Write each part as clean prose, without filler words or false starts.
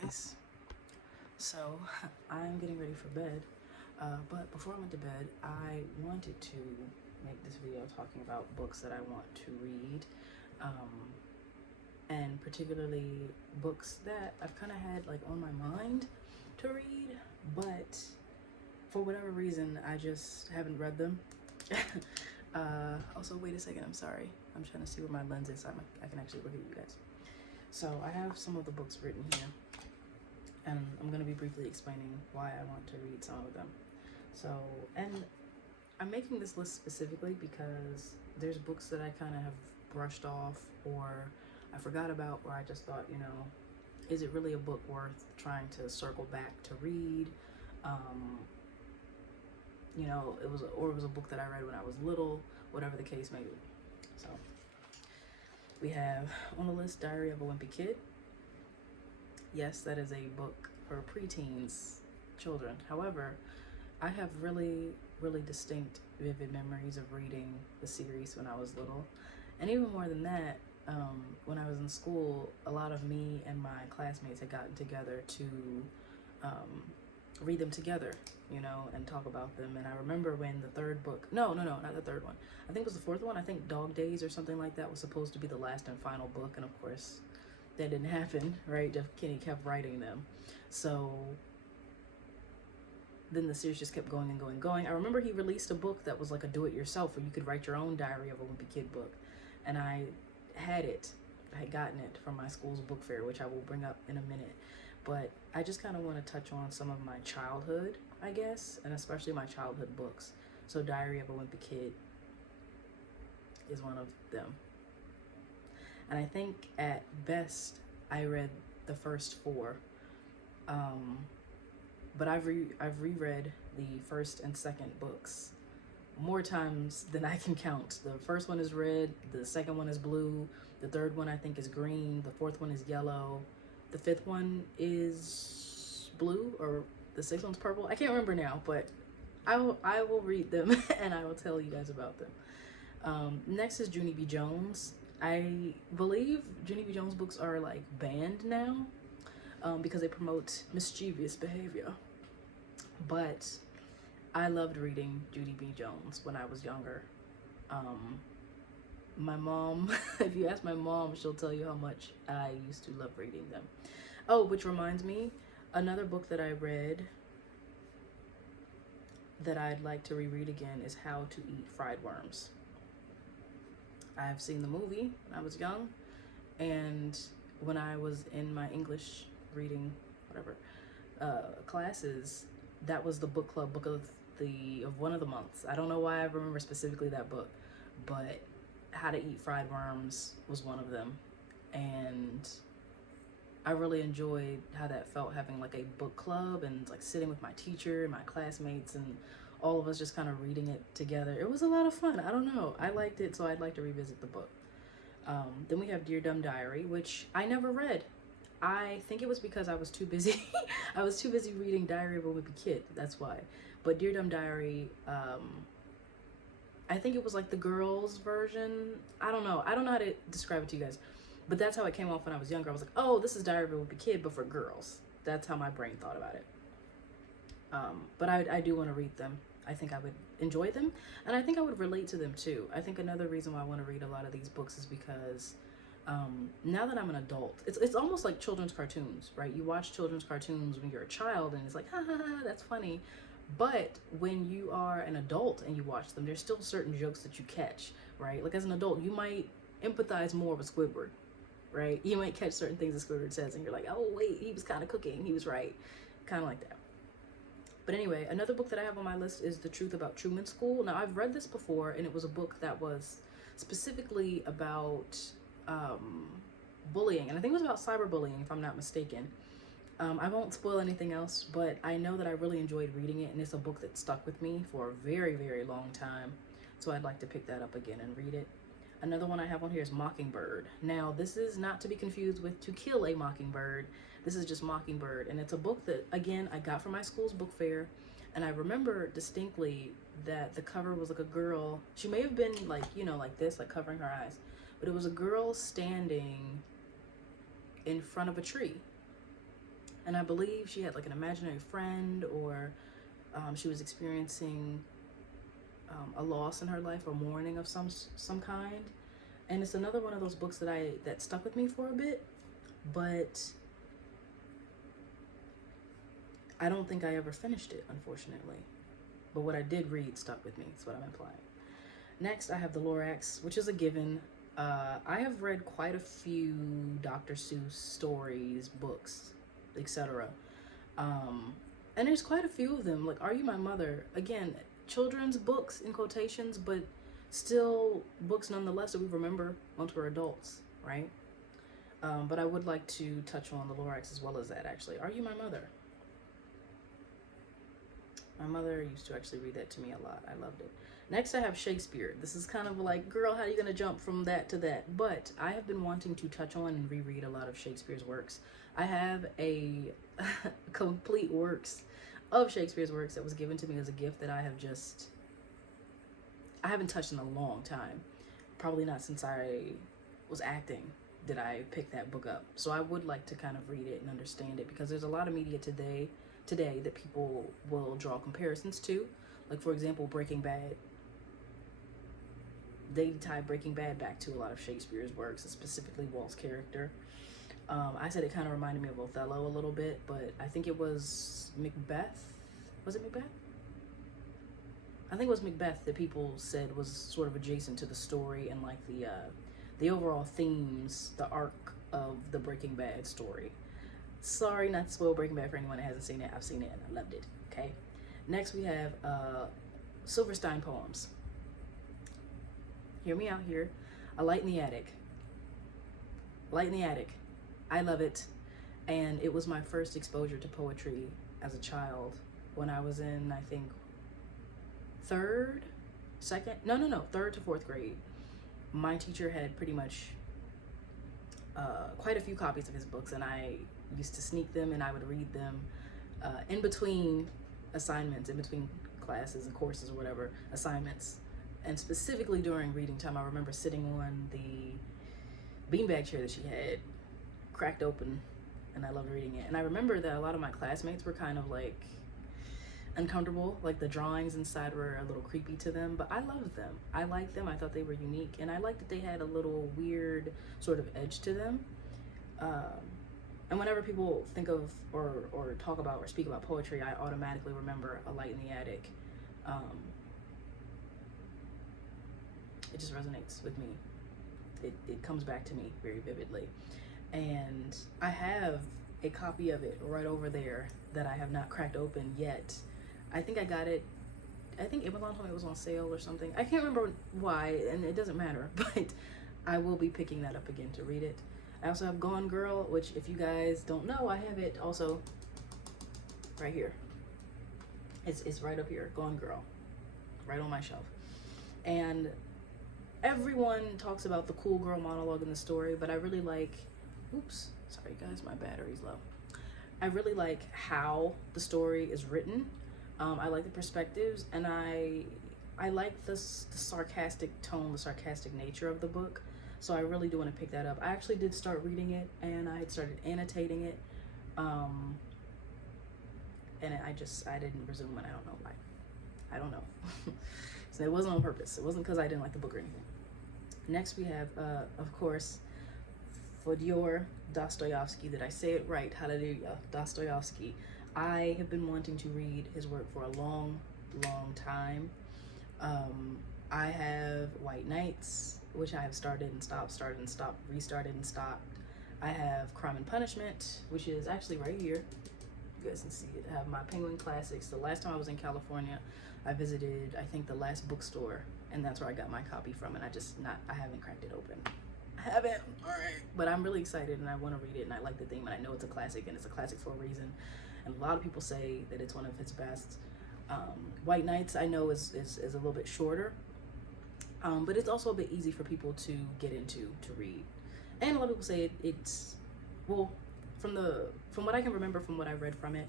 guys. So I'm getting ready for bed, but before I went to bed, I wanted to make this video talking about books that I want to read, and particularly books that I've kind of had like on my mind to read, but for whatever reason I just haven't read them. Also, wait a second, I'm sorry. I'm trying to see where my lens is so I can actually look at you guys. So I have some of the books written here, and I'm going to be briefly explaining why I want to read some of them. So, and I'm making this list specifically because there's books that I kind of have brushed off, or I forgot about, or I just thought, you know, is it really a book worth trying to circle back to read? You know, it was a book that I read when I was little, whatever the case may be. So we have on the list Diary of a Wimpy Kid. Yes, that is a book for preteens children. However, I have really distinct, vivid memories of reading the series when I was little. And even more than that, when I was in school, a lot of me and my classmates had gotten together to read them together, you know, and talk about them. And I remember when the third book, no, not the third one. I think it was the fourth one. I think Dog Days or something like that was supposed to be the last and final book. And of course, that didn't happen, right? Jeff Kinney kept writing them. So then the series just kept going and going and going. I remember he released a book that was like a do-it-yourself where you could write your own Diary of a Wimpy Kid book. And I had gotten it from my school's book fair, which I will bring up in a minute. But I just kind of want to touch on some of my childhood, I guess, and especially my childhood books. So Diary of a Wimpy Kid is one of them. And I think at best I read the first four, but I've reread the first and second books more times than I can count. The first one is red, the second one is blue, the third one I think is green, the fourth one is yellow, the fifth one is blue, or the sixth one's purple. I can't remember now, but I will read them and I will tell you guys about them. Next is Junie B. Jones. I believe Junie B. Jones books are like banned now because they promote mischievous behavior. But I loved reading Junie B. Jones when I was younger. My mom, if you ask my mom, she'll tell you how much I used to love reading them. Oh, which reminds me, another book that I read that I'd like to reread again is How to Eat Fried Worms. I've seen the movie when I was young, and when I was in my English reading, whatever, classes, that was the book club book of one of the months. I don't know why I remember specifically that book, but How to Eat Fried Worms was one of them. And I really enjoyed how that felt, having like a book club and like sitting with my teacher and my classmates and all of us just kind of reading it together. It was a lot of fun. I don't know. I liked it, so I'd like to revisit the book. Then we have Dear Dumb Diary, which I never read. I think it was because I was too busy. I was too busy reading Diary of a Wimpy Kid. That's why. But Dear Dumb Diary, I think it was like the girls' version. I don't know. I don't know how to describe it to you guys. But that's how it came off when I was younger. I was like, oh, this is Diary of a Wimpy Kid, but for girls. That's how my brain thought about it. But I do want to read them. I think I would enjoy them, and I think I would relate to them too. I think another reason why I want to read a lot of these books is because now that I'm an adult, it's almost like children's cartoons, right? You watch children's cartoons when you're a child and it's like, ha ha ha, that's funny. But when you are an adult and you watch them, there's still certain jokes that you catch, right? Like as an adult, you might empathize more with Squidward, right? You might catch certain things that Squidward says and you're like, oh wait, he was kind of cooking, he was right, kind of like that. But anyway, another book that I have on my list is The Truth About Truman School. Now, I've read this before, and it was a book that was specifically about bullying. And I think it was about cyberbullying, if I'm not mistaken. I won't spoil anything else, but I know that I really enjoyed reading it, and it's a book that stuck with me for a very long time. So I'd like to pick that up again and read it. Another one I have on here is Mockingbird. Now, this is not to be confused with To Kill a Mockingbird. This is just Mockingbird, and it's a book that, again, I got from my school's book fair, and I remember distinctly that the cover was like a girl. She may have been like, you know, like this, like covering her eyes, but it was a girl standing in front of a tree, And I believe she had like an imaginary friend, or she was experiencing a loss in her life, or mourning of some kind. And it's another one of those books that stuck with me for a bit, but I don't think I ever finished it, unfortunately. But what I did read stuck with me. That's what I'm implying. Next, I have The Lorax, which is a given. I have read quite a few Dr. Seuss stories, books, etc. And there's quite a few of them. Like Are You My Mother? Again, children's books in quotations, but still books nonetheless that we remember once we're adults, right? But I would like to touch on The Lorax as well as that, actually. Are You My Mother? My mother used to actually read that to me a lot. I loved it. Next, I have Shakespeare. This is kind of like, girl, how are you going to jump from that to that? But I have been wanting to touch on and reread a lot of Shakespeare's works. I have a complete works of Shakespeare's works that was given to me as a gift that I haven't touched in a long time. Probably not since I was acting did I pick that book up. So I would like to kind of read it and understand it, because there's a lot of media today that people will draw comparisons to. Like, for example, Breaking Bad. They tie Breaking Bad back to a lot of Shakespeare's works, and specifically Walt's character. I said it kind of reminded me of Othello a little bit, but I think it was Macbeth. Was it Macbeth? I think it was Macbeth that people said was sort of adjacent to the story and like the overall themes, the arc of the Breaking Bad story. Sorry not to spoil Breaking Bad for anyone that hasn't seen it. I've seen it and I loved it. Okay. Next we have Silverstein poems. Hear me out here. A Light in the Attic. Light in the Attic. I love it. And it was my first exposure to poetry as a child when I was in, I think, third to fourth grade. My teacher had pretty much quite a few copies of his books, and I used to sneak them and I would read them in between assignments, in between classes and courses or whatever, assignments. And specifically during reading time, I remember sitting on the beanbag chair that she had, cracked open, and I loved reading it. And I remember that a lot of my classmates were kind of like uncomfortable, like the drawings inside were a little creepy to them, but I loved them. I liked them. I thought they were unique, and I liked that they had a little weird sort of edge to them. And whenever people think of or talk about or speak about poetry, I automatically remember A Light in the Attic. It just resonates with me. It comes back to me very vividly. And I have a copy of it right over there that I have not cracked open yet. I think I got it, I think Amazon told me it was on sale or something. I can't remember why, and it doesn't matter, but I will be picking that up again to read it. I also have Gone Girl, which, if you guys don't know, I have it also right here. It's right up here, Gone Girl, right on my shelf. And everyone talks about the cool girl monologue in the story, but I really like, oops, sorry guys, my battery's low. I really like how the story is written. I like the perspectives, and I like the sarcastic tone, the sarcastic nature of the book. So I really do want to pick that up. I actually did start reading it, and I had started annotating it. And I didn't resume, and I don't know why. I don't know. So it wasn't on purpose. It wasn't because I didn't like the book or anything. Next we have, of course, Fyodor Dostoevsky. Did I say it right? Hallelujah. Dostoevsky. I have been wanting to read his work for a long, long time. I have White Nights, which I have started and stopped, restarted and stopped. I have Crime and Punishment, which is actually right here. You guys can see it. I have my Penguin Classics. The last time I was in California, I visited, I think, the last bookstore, and that's where I got my copy from, and I haven't cracked it open. I haven't, all right. But I'm really excited, and I want to read it, and I like the theme, and I know it's a classic, and it's a classic for a reason. And a lot of people say that it's one of his best. White Nights, I know, is a little bit shorter, but it's also a bit easy for people to get into, to read. And a lot of people say it's, well, from what I can remember from what I read from it,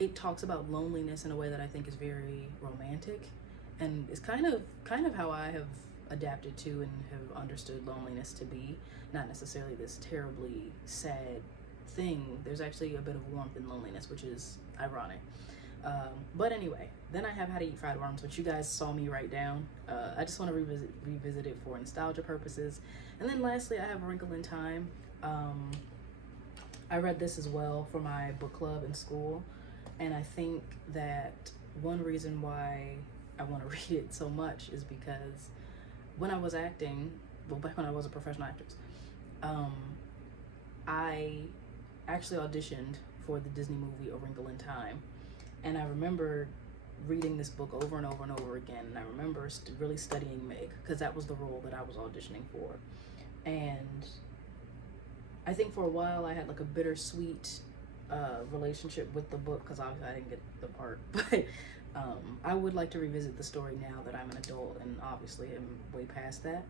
it talks about loneliness in a way that I think is very romantic, and it's kind of how I have adapted to and have understood loneliness to be. Not necessarily this terribly sad thing, there's actually a bit of warmth and loneliness, which is ironic. But anyway, then I have How to Eat Fried Worms, which you guys saw me write down. I just want to revisit it for nostalgia purposes. And then lastly, I have A Wrinkle in Time. I read this as well for my book club in school, and I think that one reason why I want to read it so much is because when I was acting, well, back when I was a professional actress, I actually auditioned for the Disney movie A Wrinkle in Time, and I remember reading this book over and over and over again, and I remember really studying Meg, because that was the role that I was auditioning for. And I think for a while I had like a bittersweet relationship with the book, because obviously I didn't get the part, but I would like to revisit the story now that I'm an adult, and obviously I'm way past that.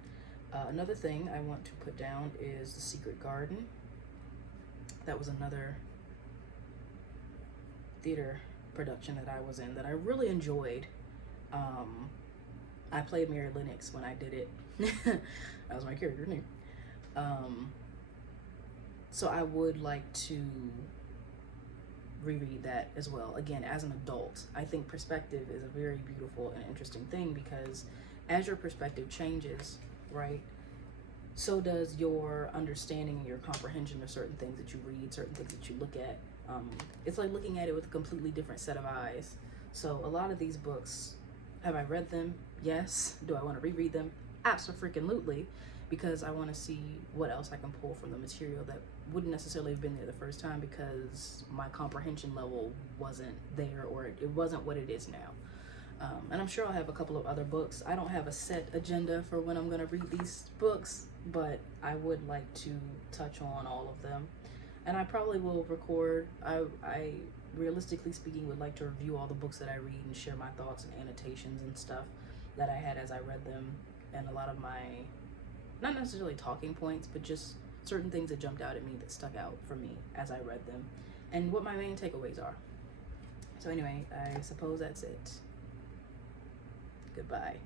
Another thing I want to put down is The Secret Garden. That was another theater production that I was in that I really enjoyed. I played Mary Lennox when I did it. That was my character name. So I would like to reread that as well, again, as an adult. I think perspective is a very beautiful and interesting thing, because as your perspective changes, right, so does your understanding and your comprehension of certain things that you read, certain things that you look at. It's like looking at it with a completely different set of eyes. So a lot of these books, have I read them? Yes. Do I want to reread them? Abso-freaking-lutely, because I want to see what else I can pull from the material that wouldn't necessarily have been there the first time, because my comprehension level wasn't there, or it wasn't what it is now. And I'm sure I'll have a couple of other books. I don't have a set agenda for when I'm going to read these books, but I would like to touch on all of them. And I probably will record. I realistically speaking would like to review all the books that I read and share my thoughts and annotations and stuff that I had as I read them, and a lot of my, not necessarily talking points, but just certain things that jumped out at me, that stuck out for me as I read them, and what my main takeaways are. So anyway, I suppose that's it. Goodbye.